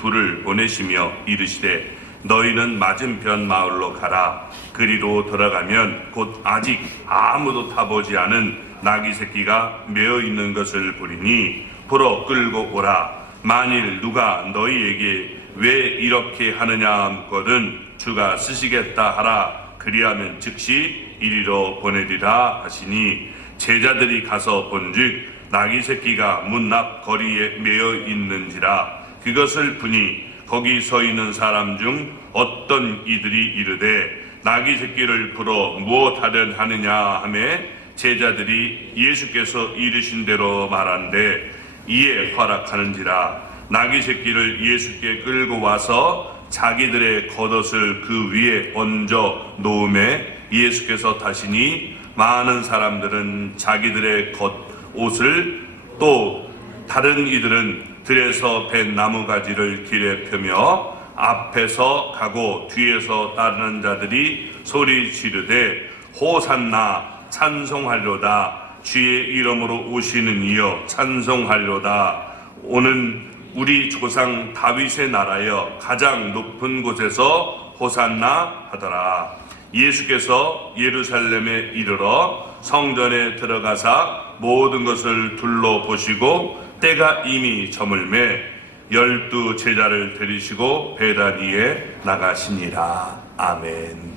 둘을 보내시며 이르시되 너희는 맞은편 마을로 가라. 그리로 돌아가면 곧 아직 아무도 타보지 않은 나귀 새끼가 메어 있는 것을 보리니 보러 끌고 오라. 만일 누가 너희에게 왜 이렇게 하느냐 묻거든 주가 쓰시겠다 하라. 그리하면 즉시 이리로 보내리라 하시니 제자들이 가서 본즉 나귀 새끼가 문 앞 거리에 메어 있는지라. 그것을 보니 거기 서 있는 사람 중 어떤 이들이 이르되 나귀 새끼를 풀어 무엇하려 하느냐 하매 제자들이 예수께서 이르신 대로 말한대 이에 허락하는지라. 나귀 새끼를 예수께 끌고 와서 자기들의 겉옷을 그 위에 얹어 놓음에 예수께서 타시니 많은 사람들은 자기들의 겉옷을 또 다른 이들은 들에서 벤 나무가지를 길에 펴며 앞에서 가고 뒤에서 따르는 자들이 소리 지르되 호산나 찬송하리로다. 주의 이름으로 오시는 이여 찬송하리로다. 오는 우리 조상 다윗의 나라여 가장 높은 곳에서 호산나 하더라. 예수께서 예루살렘에 이르러 성전에 들어가사 모든 것을 둘러보시고 때가 이미 저물매 12 제자를 데리시고 베다니에 나가시니라. 아멘.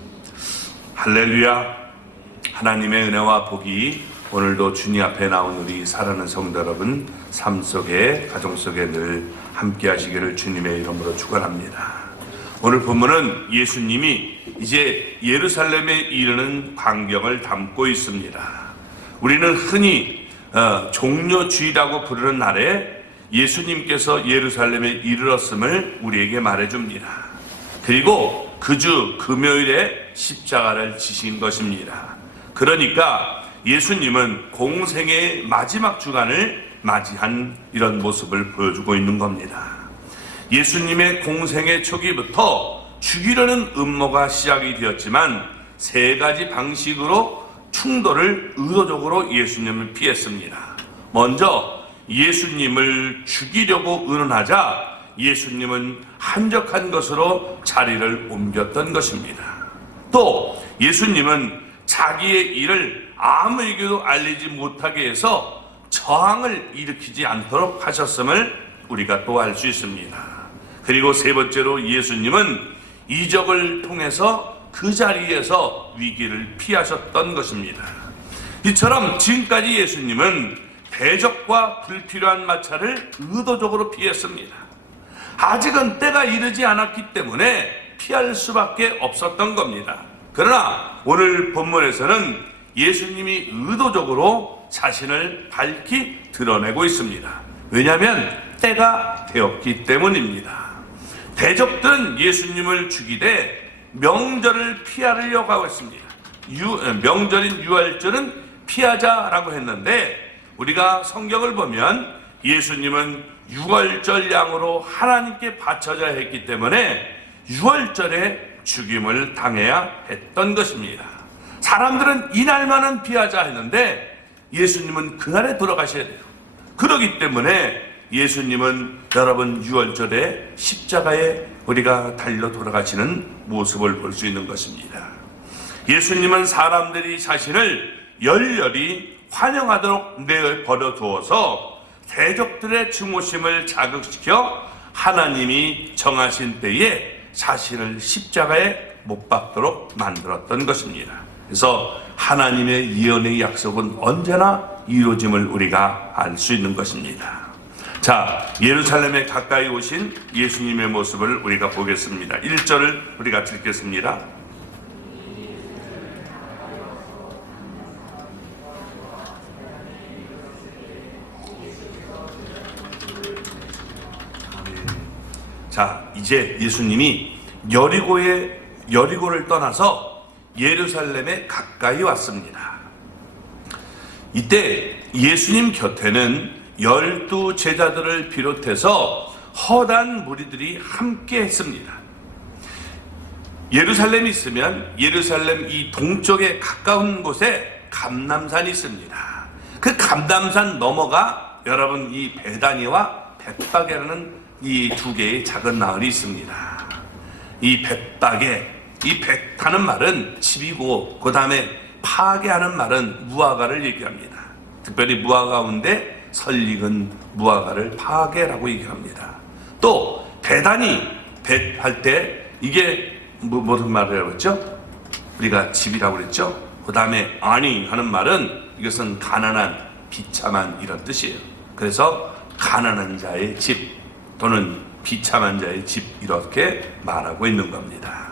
할렐루야. 하나님의 은혜와 복이 오늘도 주님 앞에 나온 우리 사랑하는 성도 여러분 삶 속에 가정 속에 늘 함께 하시기를 주님의 이름으로 축원합니다. 오늘 본문은 예수님이 이제 예루살렘에 이르는 광경을 담고 있습니다. 우리는 흔히 종려주일이라고 부르는 날에 예수님께서 예루살렘에 이르렀음을 우리에게 말해줍니다. 그리고 그 주 금요일에 십자가를 지신 것입니다. 그러니까 예수님은 공생의 마지막 주간을 맞이한 이런 모습을 보여주고 있는 겁니다. 예수님의 공생의 초기부터 죽이려는 음모가 시작이 되었지만 세 가지 방식으로 충돌을 의도적으로 예수님을 피했습니다. 먼저 예수님을 죽이려고 의논하자 예수님은 한적한 것으로 자리를 옮겼던 것입니다. 또 예수님은 자기의 일을 아무에게도 알리지 못하게 해서 저항을 일으키지 않도록 하셨음을 우리가 또 알 수 있습니다. 그리고 세 번째로 예수님은 이적을 통해서 그 자리에서 위기를 피하셨던 것입니다. 이처럼 지금까지 예수님은 대적과 불필요한 마찰을 의도적으로 피했습니다. 아직은 때가 이르지 않았기 때문에 피할 수밖에 없었던 겁니다. 그러나 오늘 본문에서는 예수님이 의도적으로 자신을 밝히 드러내고 있습니다. 왜냐하면 때가 되었기 때문입니다. 대적들은 예수님을 죽이되 명절을 피하려고 하고 있습니다. 명절인 유월절은 피하자라고 했는데 우리가 성경을 보면 예수님은 유월절 양으로 하나님께 바쳐져야 했기 때문에 유월절에 죽임을 당해야 했던 것입니다. 사람들은 이날만은 피하자 했는데 예수님은 그날에 돌아가셔야 돼요. 그렇기 때문에 예수님은 여러분 유월절에 십자가에 우리가 달려 돌아가시는 모습을 볼 수 있는 것입니다. 예수님은 사람들이 자신을 열렬히 환영하도록 내버려 두어서 대적들의 증오심을 자극시켜 하나님이 정하신 때에 자신을 십자가에 못 박도록 만들었던 것입니다. 그래서 하나님의 예언의 약속은 언제나 이루어짐을 우리가 알 수 있는 것입니다. 자, 예루살렘에 가까이 오신 예수님의 모습을 우리가 보겠습니다. 1절을 우리 같이 읽겠습니다. 자, 이제 예수님이 여리고를 떠나서 예루살렘에 가까이 왔습니다. 이때 예수님 곁에는 12 제자들을 비롯해서 허다한 무리들이 함께 했습니다. 예루살렘이 있으면 예루살렘 이 동쪽에 가까운 곳에 감람산이 있습니다. 그 감람산 넘어가 여러분 이 베다니와 벳파게라는 이 두 개의 작은 마을이 있습니다. 이 벳박에, 이 벳하는 말은 집이고 그 다음에 파괴하는 말은 무화과를 얘기합니다. 특별히 무화과 가운데 설익은 무화과를 파괴라고 얘기합니다. 또 베다니, 벳 할 때 이게 무슨 말이라고 했죠? 우리가 집이라고 그랬죠? 그 다음에 아니 하는 말은 이것은 가난한, 비참한 이런 뜻이에요. 그래서 가난한 자의 집 또는 비참한 자의 집 이렇게 말하고 있는 겁니다.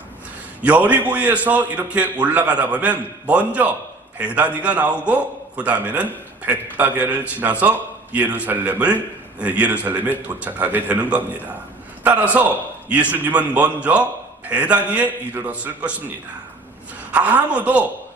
여리고에서 이렇게 올라가다 보면 먼저 베다니가 나오고 그 다음에는 벳바게를 지나서 예루살렘에 도착하게 되는 겁니다. 따라서 예수님은 먼저 베다니에 이르렀을 것입니다. 아무도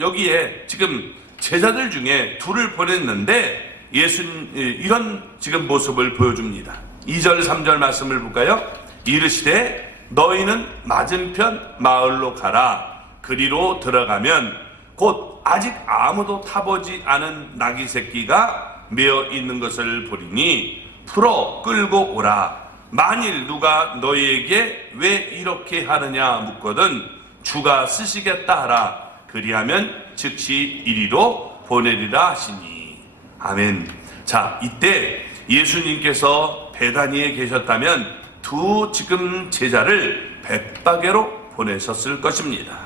여기에 지금 제자들 중에 둘을 보냈는데 이런 지금 모습을 보여줍니다. 2절 3절 말씀을 볼까요? 이르시되 너희는 맞은편 마을로 가라. 그리로 들어가면 곧 아직 아무도 타보지 않은 나귀 새끼가 메어 있는 것을 보리니 풀어 끌고 오라. 만일 누가 너희에게 왜 이렇게 하느냐 묻거든 주가 쓰시겠다 하라. 그리하면 즉시 이리로 보내리라 하시니. 아멘. 자, 이때 예수님께서 베다니에 계셨다면 두 지금 제자를 벳바게로 보내셨을 것입니다.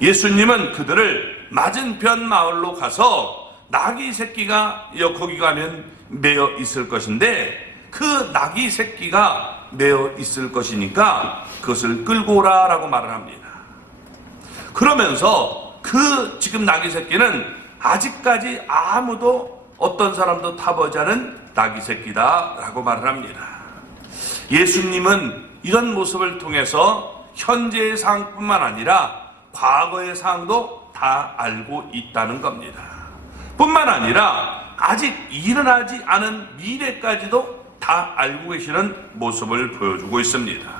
예수님은 그들을 맞은편 마을로 가서 나귀 새끼가 거기 가면 메어 있을 것인데 그 나귀 새끼가 메어 있을 것이니까 그것을 끌고 오라 라고 말을 합니다. 그러면서 그 지금 나귀 새끼는 아직까지 아무도 어떤 사람도 타보지 않은 나귀 새끼다 라고 말을 합니다. 예수님은 이런 모습을 통해서 현재의 상황뿐만 아니라 과거의 상황도 다 알고 있다는 겁니다. 뿐만 아니라 아직 일어나지 않은 미래까지도 다 알고 계시는 모습을 보여주고 있습니다.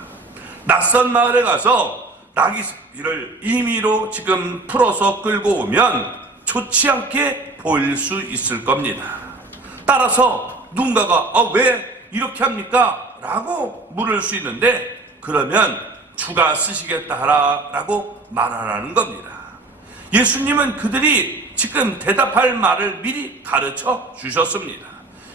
낯선 마을에 가서 나귀 새끼를 임의로 지금 풀어서 끌고 오면 좋지 않게 보일 수 있을 겁니다. 따라서 누군가가 왜 이렇게 합니까? 라고 물을 수 있는데 그러면 주가 쓰시겠다 하라 라고 말하라는 겁니다. 예수님은 그들이 지금 대답할 말을 미리 가르쳐 주셨습니다.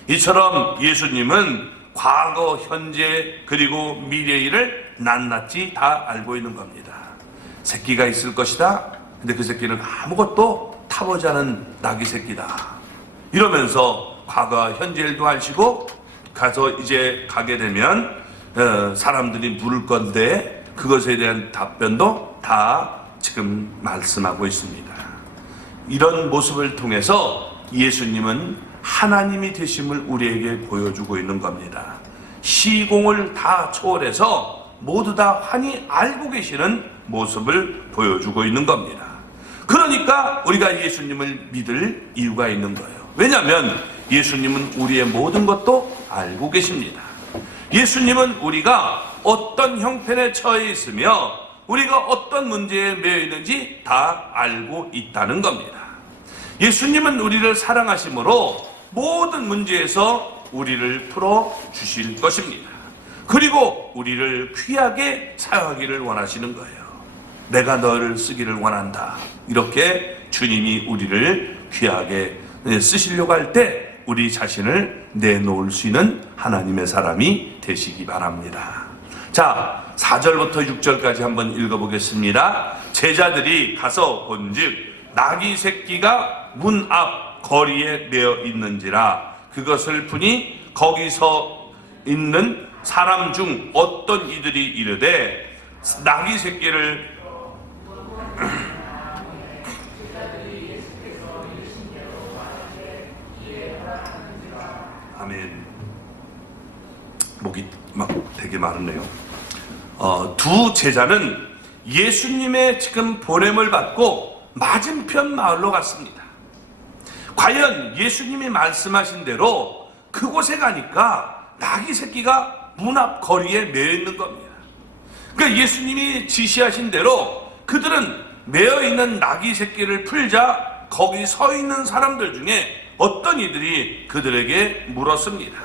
이처럼 예수님은 과거, 현재 그리고 미래의 일을 낱낱이 다 알고 있는 겁니다. 새끼가 있을 것이다. 근데 그 새끼는 아무것도 타보지 않은 나귀 새끼다. 이러면서 과거, 현재 일도 아시고 가서 이제 가게 되면 사람들이 물을 건데 그것에 대한 답변도 다 지금 말씀하고 있습니다. 이런 모습을 통해서 예수님은 하나님이 되심을 우리에게 보여주고 있는 겁니다. 시공을 다 초월해서 모두 다 환히 알고 계시는 모습을 보여주고 있는 겁니다. 그러니까 우리가 예수님을 믿을 이유가 있는 거예요. 왜냐하면 예수님은 우리의 모든 것도 알고 계십니다. 예수님은 우리가 어떤 형편에 처해 있으며 우리가 어떤 문제에 매여 있는지 다 알고 있다는 겁니다. 예수님은 우리를 사랑하심으로 모든 문제에서 우리를 풀어 주실 것입니다. 그리고 우리를 귀하게 사용하기를 원하시는 거예요. 내가 너를 쓰기를 원한다. 이렇게 주님이 우리를 귀하게 쓰시려고 할 때 우리 자신을 내놓을 수 있는 하나님의 사람이 되시기 바랍니다. 자, 4절부터 6절까지 한번 읽어보겠습니다. 제자들이 가서 본즉 나귀 새끼가 문 앞 거리에 메어 있는지라 그것을 보니 거기서 있는 사람 중 어떤 이들이 이르되 나귀 새끼를 아멘. 목이 막 되게 마르네요. 두 제자는 예수님의 지금 보냄을 받고 맞은편 마을로 갔습니다. 과연 예수님이 말씀하신 대로 그곳에 가니까 나귀 새끼가 문 앞 거리에 매여 있는 겁니다. 그러니까 예수님이 지시하신 대로 그들은 매여 있는 나귀 새끼를 풀자 거기 서 있는 사람들 중에 어떤 이들이 그들에게 물었습니다.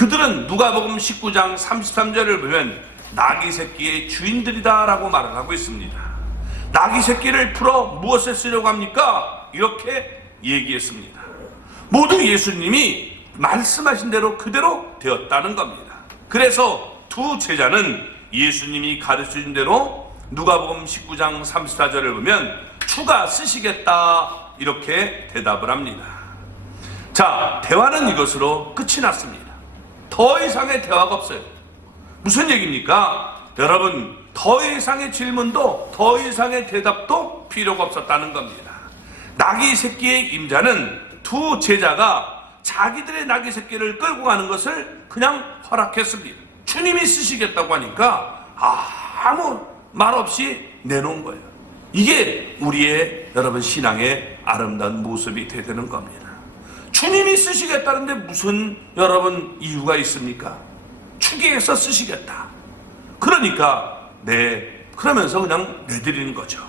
그들은 누가복음 19장 33절을 보면 나귀 새끼의 주인들이다 라고 말을 하고 있습니다. 나귀 새끼를 풀어 무엇에 쓰려고 합니까? 이렇게 얘기했습니다. 모두 예수님이 말씀하신 대로 그대로 되었다는 겁니다. 그래서 두 제자는 예수님이 가르쳐준 대로 누가복음 19장 34절을 보면 추가 쓰시겠다 이렇게 대답을 합니다. 자, 대화는 이것으로 끝이 났습니다. 더 이상의 대화가 없어요. 무슨 얘기입니까? 여러분, 더 이상의 질문도 더 이상의 대답도 필요가 없었다는 겁니다. 나귀 새끼의 임자는 두 제자가 자기들의 나귀 새끼를 끌고 가는 것을 그냥 허락했습니다. 주님이 쓰시겠다고 하니까 아무 말 없이 내놓은 거예요. 이게 우리의 여러분 신앙의 아름다운 모습이 되는 겁니다. 주님이 쓰시겠다는데 무슨 여러분 이유가 있습니까? 추계해서 쓰시겠다. 그러니까 그러면서 그냥 내드리는 거죠.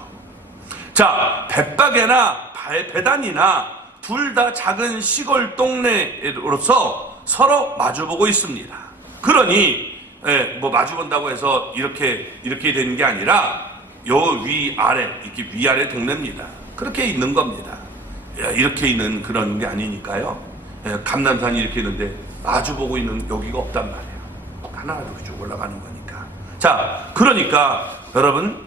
자, 벳박에나 베단이나 둘 다 작은 시골 동네로서 서로 마주보고 있습니다. 그러니 뭐 마주본다고 해서 이렇게 되는 게 아니라 요 위아래 이렇게 위아래 동네입니다. 그렇게 있는 겁니다. 이렇게 있는 그런 게 아니니까요. 감남산이 이렇게 있는데 마주보고 있는 여기가 없단 말이에요. 하나도 쭉 올라가는 거니까. 자, 그러니까 여러분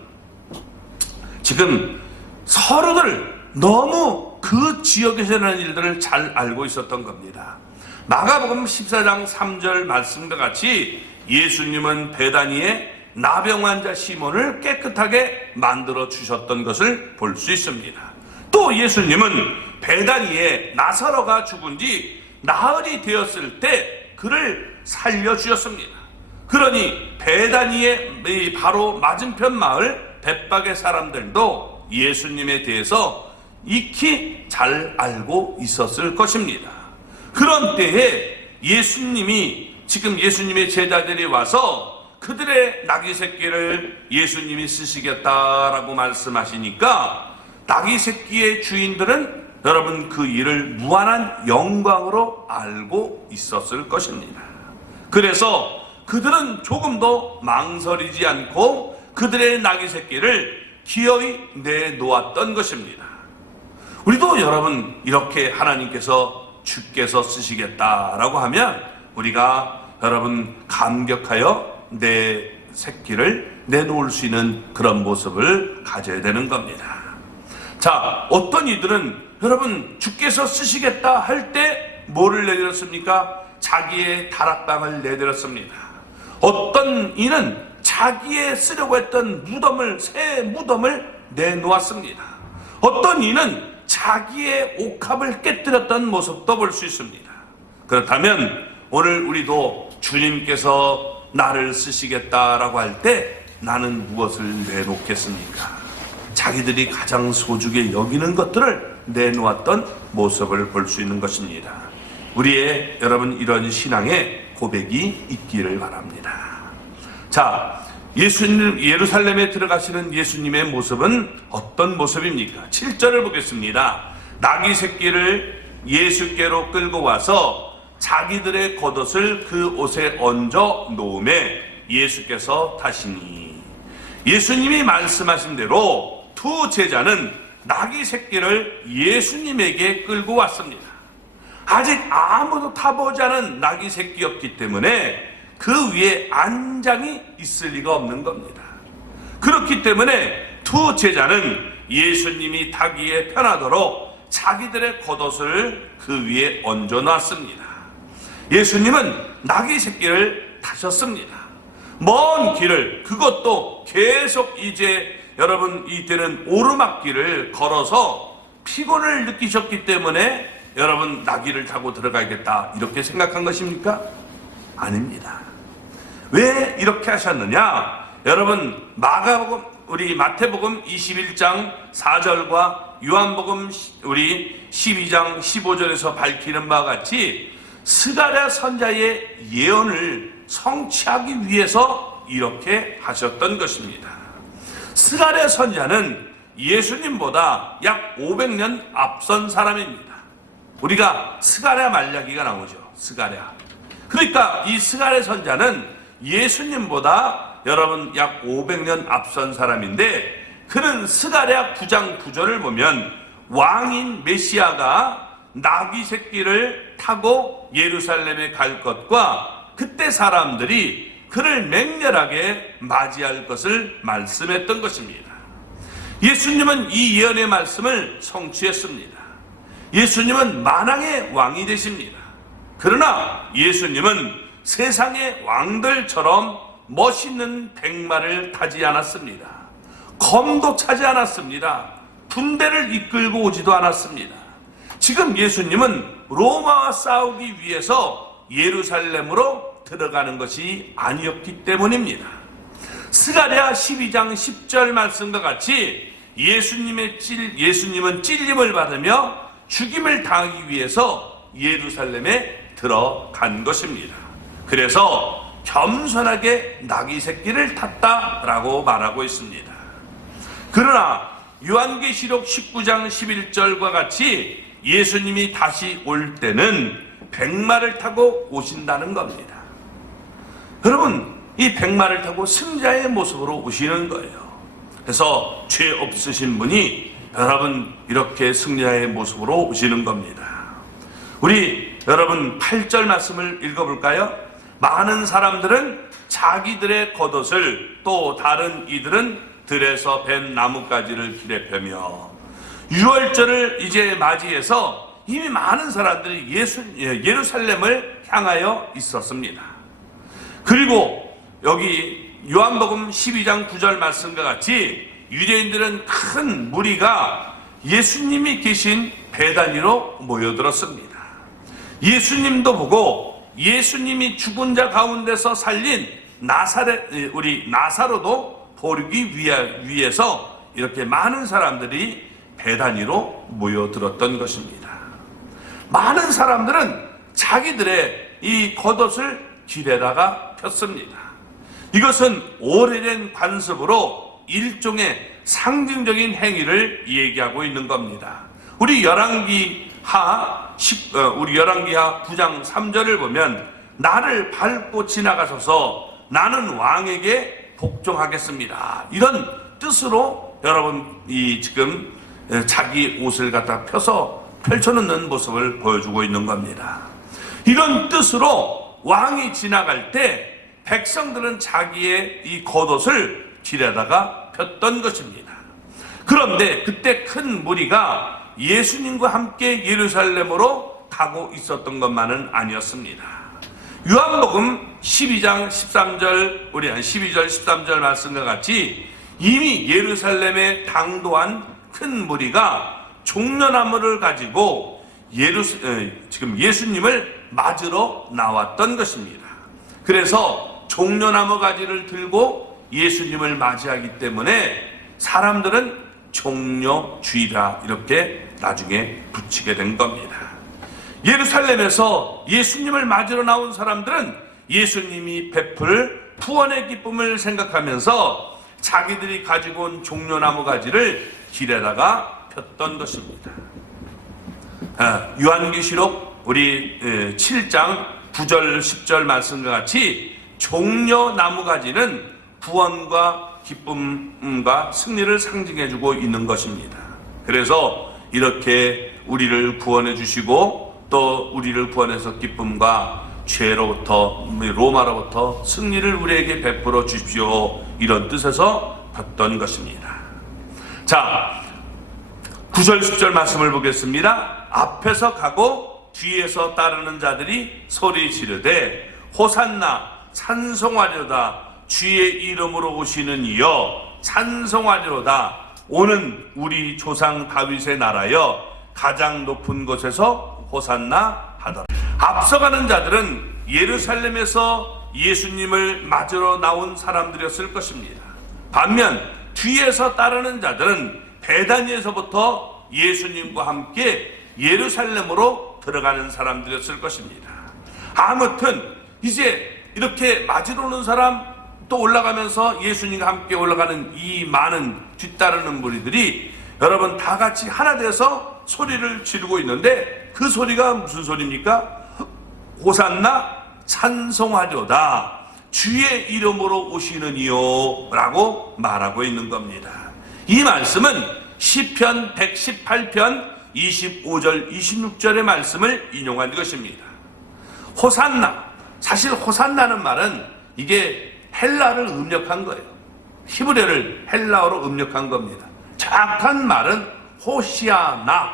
지금 서로들 너무 그 지역에서 일어나는 일들을 잘 알고 있었던 겁니다. 마가복음 14장 3절 말씀과 같이 예수님은 베다니에 나병 환자 시몬을 깨끗하게 만들어 주셨던 것을 볼 수 있습니다. 또 예수님은 베다니에 나사로가 죽은 지 나흘이 되었을 때 그를 살려주셨습니다. 그러니 베다니의 바로 맞은편 마을 벳박의 사람들도 예수님에 대해서 익히 잘 알고 있었을 것입니다. 그런 때에 예수님이 지금 예수님의 제자들이 와서 그들의 나귀 새끼를 예수님이 쓰시겠다라고 말씀하시니까 나귀 새끼의 주인들은 여러분 그 일을 무한한 영광으로 알고 있었을 것입니다. 그래서 그들은 조금도 망설이지 않고 그들의 나귀 새끼를 기어이 내놓았던 것입니다. 우리도 여러분 이렇게 하나님께서 주께서 쓰시겠다라고 하면 우리가 여러분 감격하여 내 새끼를 내놓을 수 있는 그런 모습을 가져야 되는 겁니다. 자, 어떤 이들은 여러분 주께서 쓰시겠다 할 때 뭐를 내드렸습니까? 자기의 다락방을 내드렸습니다. 어떤 이는 자기의 쓰려고 했던 새 무덤을 내놓았습니다. 어떤 이는 자기의 옥합을 깨뜨렸던 모습도 볼 수 있습니다. 그렇다면 오늘 우리도 주님께서 나를 쓰시겠다라고 할 때 나는 무엇을 내놓겠습니까? 자기들이 가장 소중히 여기는 것들을 내놓았던 모습을 볼 수 있는 것입니다. 우리의 여러분 이런 신앙의 고백이 있기를 바랍니다. 자, 예수님 예루살렘에 들어가시는 예수님의 모습은 어떤 모습입니까? 7절을 보겠습니다. 나귀 새끼를 예수께로 끌고 와서 자기들의 겉옷을 그 옷에 얹어 놓음에 예수께서 타시니 예수님이 말씀하신 대로 두 제자는 나귀 새끼를 예수님에게 끌고 왔습니다. 아직 아무도 타보지 않은 나귀 새끼였기 때문에 그 위에 안장이 있을 리가 없는 겁니다. 그렇기 때문에 두 제자는 예수님이 타기에 편하도록 자기들의 겉옷을 그 위에 얹어 놨습니다. 예수님은 나귀 새끼를 타셨습니다. 먼 길을, 그것도 계속 이제 여러분 이때는 오르막길을 걸어서 피곤을 느끼셨기 때문에 여러분 나귀를 타고 들어가야겠다 이렇게 생각한 것입니까? 아닙니다. 왜 이렇게 하셨느냐? 여러분 우리 마태복음 21장 4절과 요한복음 우리 12장 15절에서 밝히는 바와 같이 스가랴 선자의 예언을 성취하기 위해서 이렇게 하셨던 것입니다. 스가랴 선자는 예수님보다 약 500년 앞선 사람입니다. 우리가 스가랴 말라기가 나오죠. 스가랴. 그러니까 이 스가랴 선자는 예수님보다 여러분 약 500년 앞선 사람인데, 그는 스가랴 9장 9절을 보면 왕인 메시아가 나귀 새끼를 타고 예루살렘에 갈 것과 그때 사람들이 그를 맹렬하게 맞이할 것을 말씀했던 것입니다. 예수님은 이 예언의 말씀을 성취했습니다. 예수님은 만왕의 왕이 되십니다. 그러나 예수님은 세상의 왕들처럼 멋있는 백마를 타지 않았습니다. 검도 차지 않았습니다. 군대를 이끌고 오지도 않았습니다. 지금 예수님은 로마와 싸우기 위해서 예루살렘으로 들어가는 것이 아니었기 때문입니다. 스가랴 12장 10절 말씀과 같이 예수님은 찔림을 받으며 죽임을 당하기 위해서 예루살렘에 들어간 것입니다. 그래서 겸손하게 나귀 새끼를 탔다라고 말하고 있습니다. 그러나 요한계시록 19장 11절과 같이 예수님이 다시 올 때는 백마를 타고 오신다는 겁니다. 여러분, 이 백마를 타고 승자의 모습으로 오시는 거예요. 그래서 죄 없으신 분이 여러분 이렇게 승자의 모습으로 오시는 겁니다. 우리 여러분 8절 말씀을 읽어볼까요? 많은 사람들은 자기들의 겉옷을, 또 다른 이들은 들에서 벤 나뭇가지를 길에 펴며, 유월절을 이제 맞이해서 이미 많은 사람들이 예루살렘을 향하여 있었습니다. 그리고 여기 요한복음 12장 9절 말씀과 같이 유대인들은 큰 무리가 예수님이 계신 베다니로 모여들었습니다. 예수님도 보고 예수님이 죽은 자 가운데서 살린 우리 나사로도 보기 위해서 이렇게 많은 사람들이 베다니로 모여들었던 것입니다. 많은 사람들은 자기들의 이 겉옷을 길에다가 폈습니다. 이것은 오래된 관습으로 일종의 상징적인 행위를 얘기하고 있는 겁니다. 우리 열왕기하 9장 3절을 보면 나를 밟고 지나가소서, 나는 왕에게 복종하겠습니다. 이런 뜻으로 여러분 지금 자기 옷을 갖다 펴서 펼쳐놓는 모습을 보여주고 있는 겁니다. 이런 뜻으로 왕이 지나갈 때 백성들은 자기의 이 겉옷을 길에다가 폈던 것입니다. 그런데 그때 큰 무리가 예수님과 함께 예루살렘으로 가고 있었던 것만은 아니었습니다. 요한복음 12장 13절, 12절 13절 말씀과 같이 이미 예루살렘에 당도한 큰 무리가 종려나무를 가지고 지금 예수님을 맞으러 나왔던 것입니다. 그래서 종려나무 가지를 들고 예수님을 맞이하기 때문에 사람들은 종려주의라 이렇게 나중에 붙이게 된 겁니다. 예루살렘에서 예수님을 맞으러 나온 사람들은 예수님이 베풀 구원의 기쁨을 생각하면서 자기들이 가지고 온 종려나무 가지를 길에다가 폈던 것입니다. 요한계시록 우리 7장 9절 10절 말씀과 같이 종려나무 가지는 구원과 기쁨과 승리를 상징해주고 있는 것입니다. 그래서 이렇게 우리를 구원해 주시고 또 우리를 구원해서 기쁨과 죄로부터 로마로부터 승리를 우리에게 베풀어 주십시오, 이런 뜻에서 폈던 것입니다. 자, 9절 10절 말씀을 보겠습니다. 앞에서 가고 뒤에서 따르는 자들이 소리 지르되 호산나 찬송하리로다, 주의 이름으로 오시는 이여 찬송하리로다, 오는 우리 조상 다윗의 나라여 가장 높은 곳에서 호산나 하더라. 앞서가는 자들은 예루살렘에서 예수님을 맞으러 나온 사람들이었을 것입니다. 반면 뒤에서 따르는 자들은 베다니에서부터 예수님과 함께 예루살렘으로 들어가는 사람들이었을 것입니다. 아무튼 이제 이렇게 맞으러 오는 사람, 또 올라가면서 예수님과 함께 올라가는 이 많은 뒤따르는 무리들이 여러분 다 같이 하나 돼서 소리를 지르고 있는데, 그 소리가 무슨 소리입니까? 호산나 찬송하려다 주의 이름으로 오시느니요 라고 말하고 있는 겁니다. 이 말씀은 시편 118편 25절 26절의 말씀을 인용한 것입니다. 호산나, 사실 호산나는 말은 이게 헬라를 음력한 거예요. 히브리어를 헬라어로 음력한 겁니다. 정확한 말은 호시아나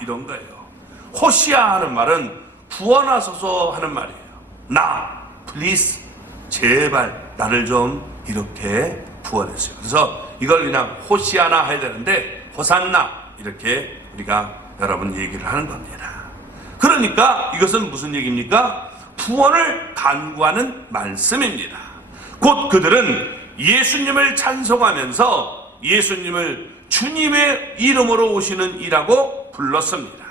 이런 거예요. 호시아 하는 말은 구원하소서 하는 말이에요. 나, please, 제발 나를 좀 이렇게 구원했어요. 그래서 이걸 그냥 호시아나 해야 되는데 호산나 이렇게 우리가 여러분 얘기를 하는 겁니다. 그러니까 이것은 무슨 얘기입니까? 구원을 간구하는 말씀입니다. 곧 그들은 예수님을 찬송하면서 예수님을 주님의 이름으로 오시는 이라고 불렀습니다.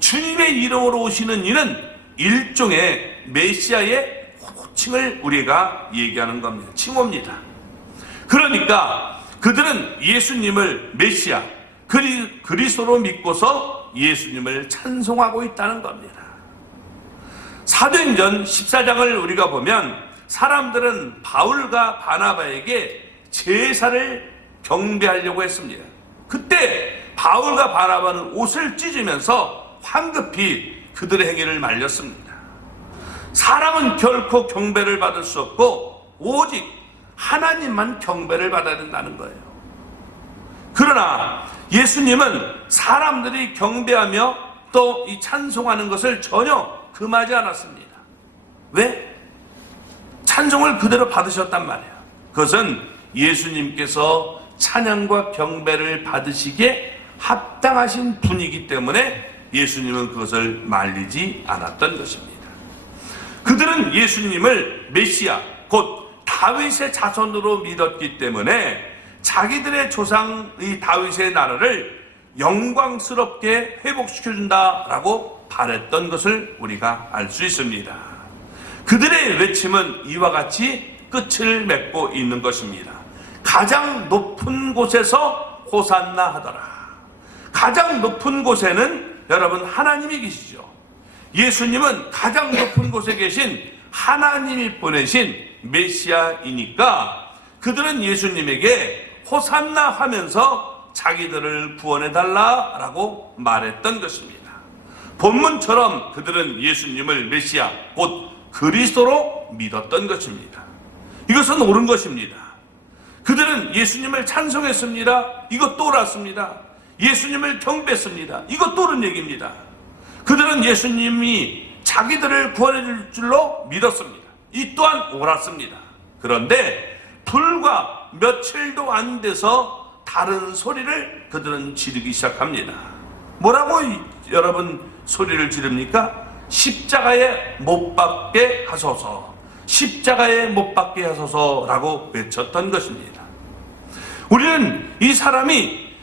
주님의 이름으로 오시는 이는 일종의 메시아의 호칭을 우리가 얘기하는 겁니다. 칭호입니다. 그러니까 그들은 예수님을 메시아, 그리스도로 믿고서 예수님을 찬송하고 있다는 겁니다. 사도행전 14장을 우리가 보면 사람들은 바울과 바나바에게 제사를 경배하려고 했습니다. 그때 바울과 바나바는 옷을 찢으면서 황급히 그들의 행위를 말렸습니다. 사람은 결코 경배를 받을 수 없고 오직 하나님만 경배를 받아야 된다는 거예요. 그러나 예수님은 사람들이 경배하며 또 이 찬송하는 것을 전혀 금하지 않았습니다. 왜? 찬송을 그대로 받으셨단 말이에요. 그것은 예수님께서 찬양과 경배를 받으시기에 합당하신 분이기 때문에 예수님은 그것을 말리지 않았던 것입니다. 그들은 예수님을 메시아, 곧 다윗의 자손으로 믿었기 때문에 자기들의 조상 이 다윗의 나라를 영광스럽게 회복시켜준다라고 바랬던 것을 우리가 알 수 있습니다. 그들의 외침은 이와 같이 끝을 맺고 있는 것입니다. 가장 높은 곳에서 호산나 하더라. 가장 높은 곳에는 여러분 하나님이 계시죠. 예수님은 가장 높은 곳에 계신 하나님이 보내신 메시아이니까 그들은 예수님에게 호산나 하면서 자기들을 구원해달라라고 말했던 것입니다. 본문처럼 그들은 예수님을 메시아, 곧 그리스도로 믿었던 것입니다. 이것은 옳은 것입니다. 그들은 예수님을 찬송했습니다. 이것도 옳았습니다. 예수님을 경배했습니다. 이것도 옳은 얘기입니다. 그들은 예수님이 자기들을 구원해 줄 줄로 믿었습니다. 이 또한 옳았습니다. 그런데 불과 며칠도 안 돼서 다른 소리를 그들은 지르기 시작합니다. 뭐라고 여러분 소리를 지릅니까? 십자가에 못 박게 하소서, 십자가에 못 박게 하소서라고 외쳤던 것입니다. 우리는 이 사람이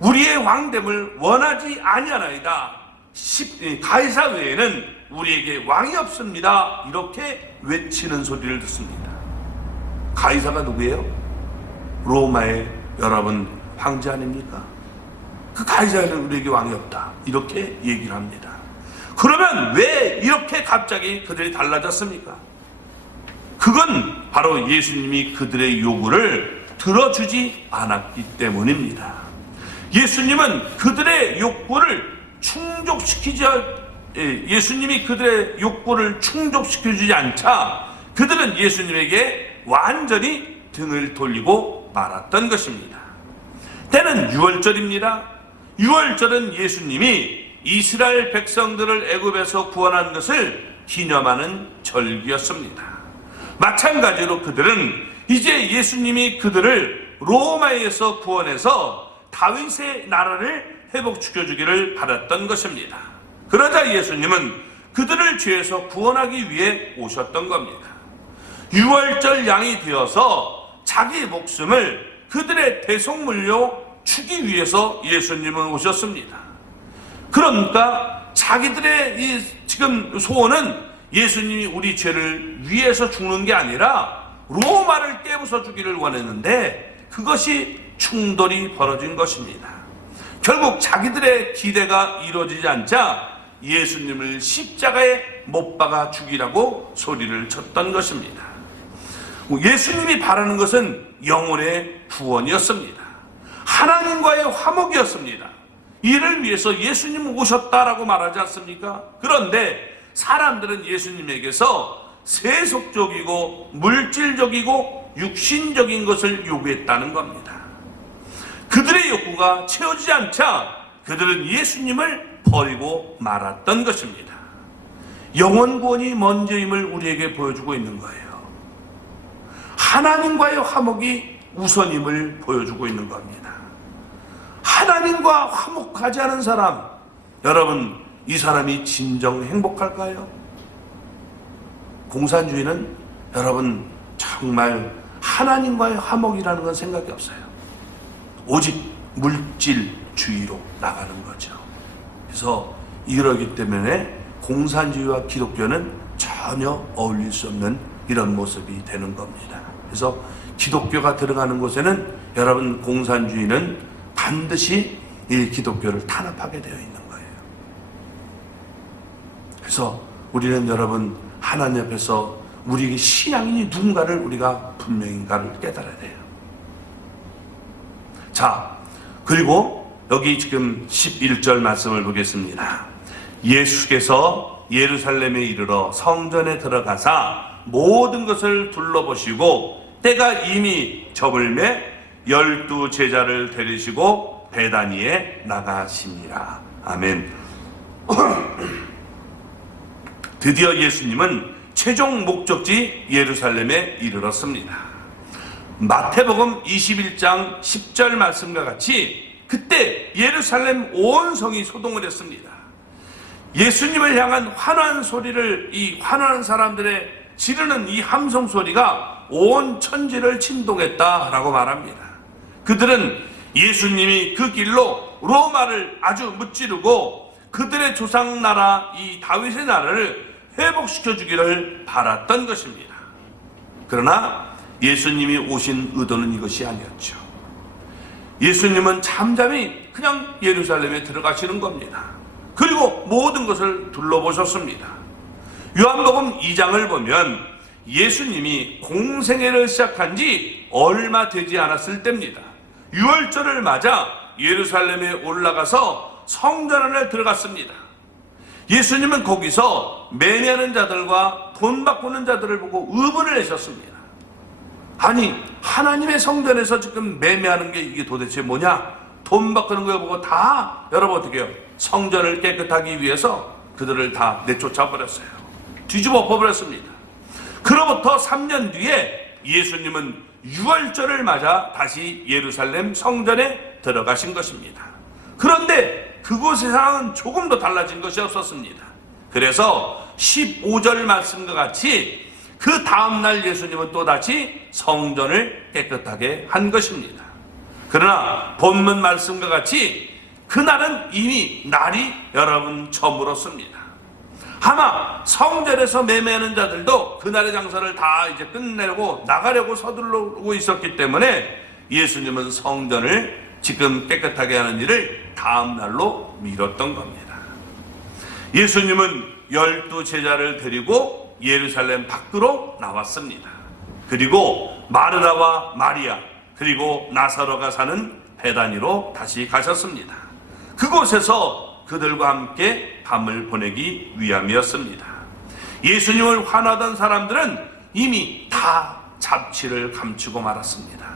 우리의 왕됨을 원하지 아니하나이다. 가이사 외에는 우리에게 왕이 없습니다. 이렇게 외치는 소리를 듣습니다. 가이사가 누구예요? 로마의 여러분 황제 아닙니까? 그 가이사는 우리에게 왕이 없다. 이렇게 얘기를 합니다. 그러면 왜 이렇게 갑자기 그들이 달라졌습니까? 그건 바로 예수님이 그들의 요구를 들어주지 않았기 때문입니다. 예수님은 그들의 욕구를 예수님이 그들의 욕구를 충족시켜주지 않자 그들은 예수님에게 완전히 등을 돌리고 말았던 것입니다. 때는 유월절입니다. 유월절은 예수님이 이스라엘 백성들을 애굽에서 구원한 것을 기념하는 절기였습니다. 마찬가지로 그들은 이제 예수님이 그들을 로마에서 구원해서 다윗의 나라를 회복시켜주기를 바랐던 것입니다. 그러자 예수님은 그들을 죄에서 구원하기 위해 오셨던 겁니다. 유월절 양이 되어서 자기 목숨을 그들의 대속물로 주기 위해서 예수님은 오셨습니다. 그러니까 자기들의 이 지금 소원은 예수님이 우리 죄를 위해서 죽는 게 아니라 로마를 깨부숴 주기를 원했는데 그것이 충돌이 벌어진 것입니다. 결국 자기들의 기대가 이루어지지 않자 예수님을 십자가에 못 박아 죽이라고 소리를 쳤던 것입니다. 예수님이 바라는 것은 영혼의 구원이었습니다. 하나님과의 화목이었습니다. 이를 위해서 예수님 오셨다라고 말하지 않습니까? 그런데 사람들은 예수님에게서 세속적이고 물질적이고 육신적인 것을 요구했다는 겁니다. 그들의 욕구가 채워지지 않자 그들은 예수님을 버리고 말았던 것입니다. 영혼 구원이 먼저임을 우리에게 보여주고 있는 거예요. 하나님과의 화목이 우선임을 보여주고 있는 겁니다. 하나님과 화목하지 않은 사람, 여러분, 이 사람이 진정 행복할까요? 공산주의는 여러분 정말 하나님과의 화목이라는 건 생각이 없어요. 오직 물질주의로 나가는 거죠. 그래서 이러기 때문에 공산주의와 기독교는 전혀 어울릴 수 없는 이런 모습이 되는 겁니다. 그래서 기독교가 들어가는 곳에는 여러분 공산주의는 반드시 이 기독교를 탄압하게 되어 있는 거예요. 그래서 우리는 여러분 하나님 앞에서 우리에게 신앙인이 누군가를 우리가 분명히가를 깨달아야 돼요. 자, 그리고 여기 지금 11절 말씀을 보겠습니다. 예수께서 예루살렘에 이르러 성전에 들어가사 모든 것을 둘러보시고 때가 이미 저물매 12 제자를 데리시고 베다니에 나가시니라. 아멘. 드디어 예수님은 최종 목적지 예루살렘에 이르렀습니다. 마태복음 21장 10절 말씀과 같이 그때 예루살렘 온 성이 소동을 했습니다. 예수님을 향한 환호한 소리를, 이 환호하는 사람들의 지르는 이 함성 소리가 온 천지를 침동했다라고 말합니다. 그들은 예수님이 그 길로 로마를 아주 무찌르고 그들의 조상 나라, 이 다윗의 나라를 회복시켜 주기를 바랐던 것입니다. 그러나 예수님이 오신 의도는 이것이 아니었죠. 예수님은 잠잠히 그냥 예루살렘에 들어가시는 겁니다. 그리고 모든 것을 둘러보셨습니다. 요한복음 2장을 보면 예수님이 공생애를 시작한 지 얼마 되지 않았을 때입니다. 유월절을 맞아 예루살렘에 올라가서 성전 안에 들어갔습니다. 예수님은 거기서 매매하는 자들과 돈 바꾸는 자들을 보고 의문을 내셨습니다. 아니, 하나님의 성전에서 지금 매매하는 게 이게 도대체 뭐냐? 돈 바꾸는 거 보고 다 여러분 어떻게 해요? 성전을 깨끗하기 위해서 그들을 다 내쫓아 버렸어요. 뒤집어 엎어버렸습니다. 그로부터 3년 뒤에 예수님은 유월절을 맞아 다시 예루살렘 성전에 들어가신 것입니다. 그런데 그곳의 상황은 조금 더 달라진 것이 없었습니다. 그래서 15절 말씀과 같이 그 다음날 예수님은 또다시 성전을 깨끗하게 한 것입니다. 그러나 본문 말씀과 같이 그날은 이미 날이 여러분 저물었습니다. 아마 성전에서 매매하는 자들도 그날의 장사를 다 이제 끝내려고 나가려고 서두르고 있었기 때문에 예수님은 성전을 지금 깨끗하게 하는 일을 다음 날로 미뤘던 겁니다. 예수님은 12 제자를 데리고 예루살렘 밖으로 나왔습니다. 그리고 마르다와 마리아 그리고 나사로가 사는 베다니로 다시 가셨습니다. 그곳에서 그들과 함께 밤을 보내기 위함이었습니다. 예수님을 환호하던 사람들은 이미 다 잡치를 감추고 말았습니다.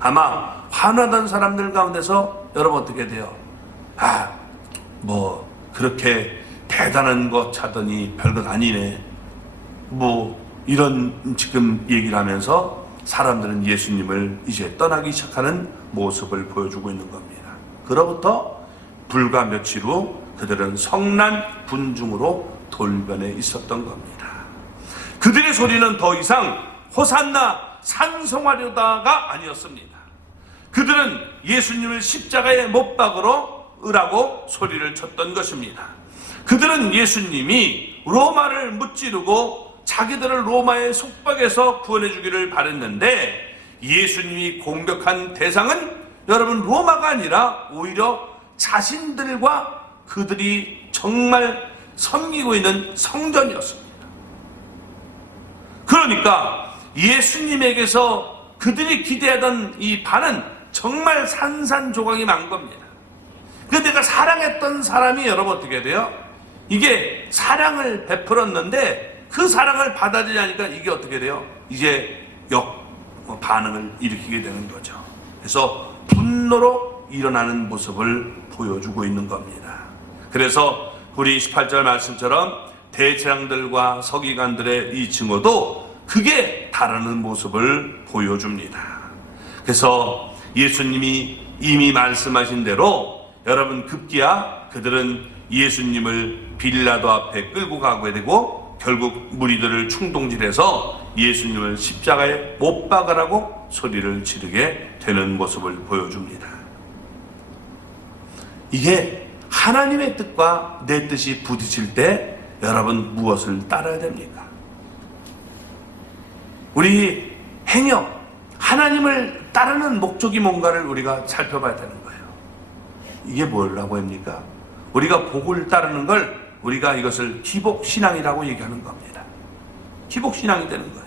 아마 환호하던 사람들 가운데서 여러분 어떻게 돼요? 뭐 그렇게 대단한 것 찾더니 별것 아니네, 뭐 이런 지금 얘기를 하면서 사람들은 예수님을 이제 떠나기 시작하는 모습을 보여주고 있는 겁니다. 그로부터 불과 며칠 후 그들은 성난 군중으로 돌변해 있었던 겁니다. 그들의 소리는 더 이상 호산나 찬송하려다가 아니었습니다. 그들은 예수님을 십자가에 못 박으라고 소리를 쳤던 것입니다. 그들은 예수님이 로마를 무찌르고 자기들을 로마의 속박에서 구원해 주기를 바랬는데 예수님이 공격한 대상은 여러분 로마가 아니라 오히려 자신들과 그들이 정말 섬기고 있는 성전이었습니다. 그러니까 예수님에게서 그들이 기대하던 이 반은 정말 산산조각이 많은 겁니다. 그 내가 사랑했던 사람이 여러분 어떻게 돼요? 이게 사랑을 베풀었는데 그 사랑을 받아들이니까 이게 어떻게 돼요? 이제 반응을 일으키게 되는 거죠. 그래서 분노로 일어나는 모습을 보여주고 있는 겁니다. 그래서 우리 18절 말씀처럼 대제사장들과 서기관들의 이 증오도 그게 다르는 모습을 보여줍니다. 그래서 예수님이 이미 말씀하신 대로 여러분 급기야 그들은 예수님을 빌라도 앞에 끌고 가게 되고 결국 무리들을 충동질해서 예수님을 십자가에 못 박으라고 소리를 지르게 되는 모습을 보여줍니다. 이게 하나님의 뜻과 내 뜻이 부딪힐 때 여러분 무엇을 따라야 됩니까? 우리 행역, 하나님을 따르는 목적이 뭔가를 우리가 살펴봐야 되는 거예요. 이게 뭐라고 합니까? 우리가 복을 따르는 걸 우리가 이것을 기복신앙이라고 얘기하는 겁니다. 기복신앙이 되는 거예요.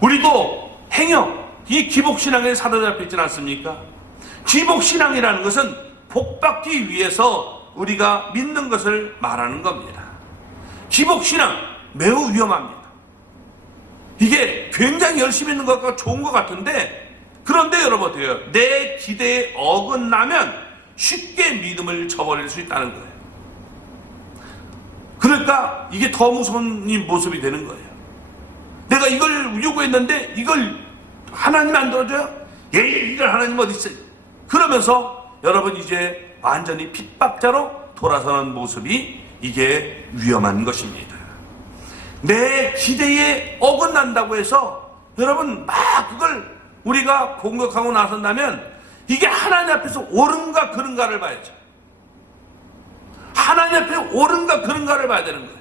우리도 행역, 이 기복신앙에 사로잡혀 있지 않습니까? 기복신앙이라는 것은 복받기 위해서 우리가 믿는 것을 말하는 겁니다. 기복신앙 매우 위험합니다. 이게 굉장히 열심히 있는 것과 좋은 것 같은데 그런데 여러분 어떻게 해요? 내 기대에 어긋나면 쉽게 믿음을 저버릴 수 있다는 거예요. 그러니까 이게 더 무서운 이 모습이 되는 거예요. 내가 이걸 요구했는데 이걸 하나님 안 들어줘요? 이런 하나님 어디 있어요? 그러면서 여러분 이제 완전히 핍박자로 돌아서는 모습이 이게 위험한 것입니다. 내 기대에 어긋난다고 해서 여러분 막 그걸 우리가 공격하고 나선다면 이게 하나님 앞에서 옳은가 그른가를 봐야죠. 하나님 앞에 옳은가 그른가를 봐야 되는 거예요.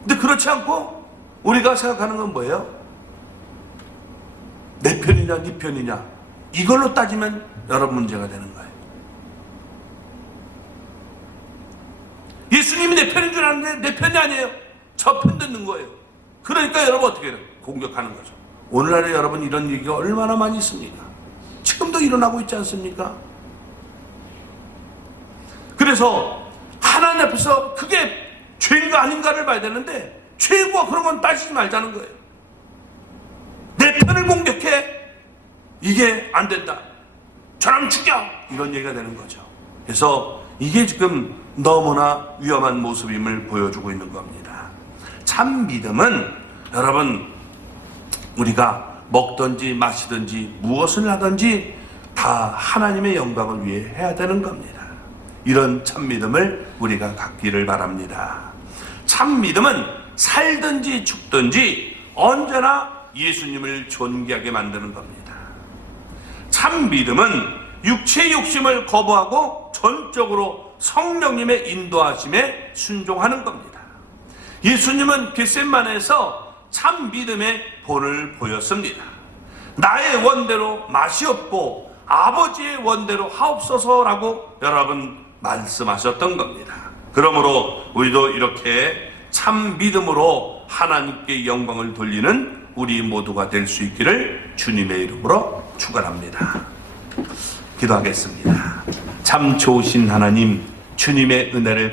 근데 그렇지 않고 우리가 생각하는 건 뭐예요? 내 편이냐 네 편이냐 이걸로 따지면 여러분 문제가 되는 거예요. 예수님이 내 편인 줄 아는데 내 편이 아니에요. 저 편 듣는 거예요. 그러니까 여러분 어떻게 해요? 공격하는 거죠. 오늘날에 여러분 이런 얘기가 얼마나 많이 있습니까? 지금도 일어나고 있지 않습니까? 그래서 하나님 앞에서 그게 죄인가 아닌가를 봐야 되는데 죄와 그런 건 따지지 말자는 거예요. 내 편을 공격해? 이게 안 된다. 저놈 죽여! 이런 얘기가 되는 거죠. 그래서 이게 지금 너무나 위험한 모습임을 보여주고 있는 겁니다. 참 믿음은 여러분 우리가 먹든지 마시든지 무엇을 하든지 다 하나님의 영광을 위해 해야 되는 겁니다. 이런 참 믿음을 우리가 갖기를 바랍니다. 참 믿음은 살든지 죽든지 언제나 예수님을 존귀하게 만드는 겁니다. 참 믿음은 육체의 욕심을 거부하고 전적으로 성령님의 인도하심에 순종하는 겁니다. 예수님은 겟세마네에서 참 믿음의 본을 보였습니다. 나의 원대로 맛이 없고 아버지의 원대로 하옵소서라고 여러분 말씀하셨던 겁니다. 그러므로 우리도 이렇게 참 믿음으로 하나님께 영광을 돌리는 우리 모두가 될 수 있기를 주님의 이름으로 축원합니다. 기도하겠습니다. 참 좋으신 하나님, 주님의 은혜를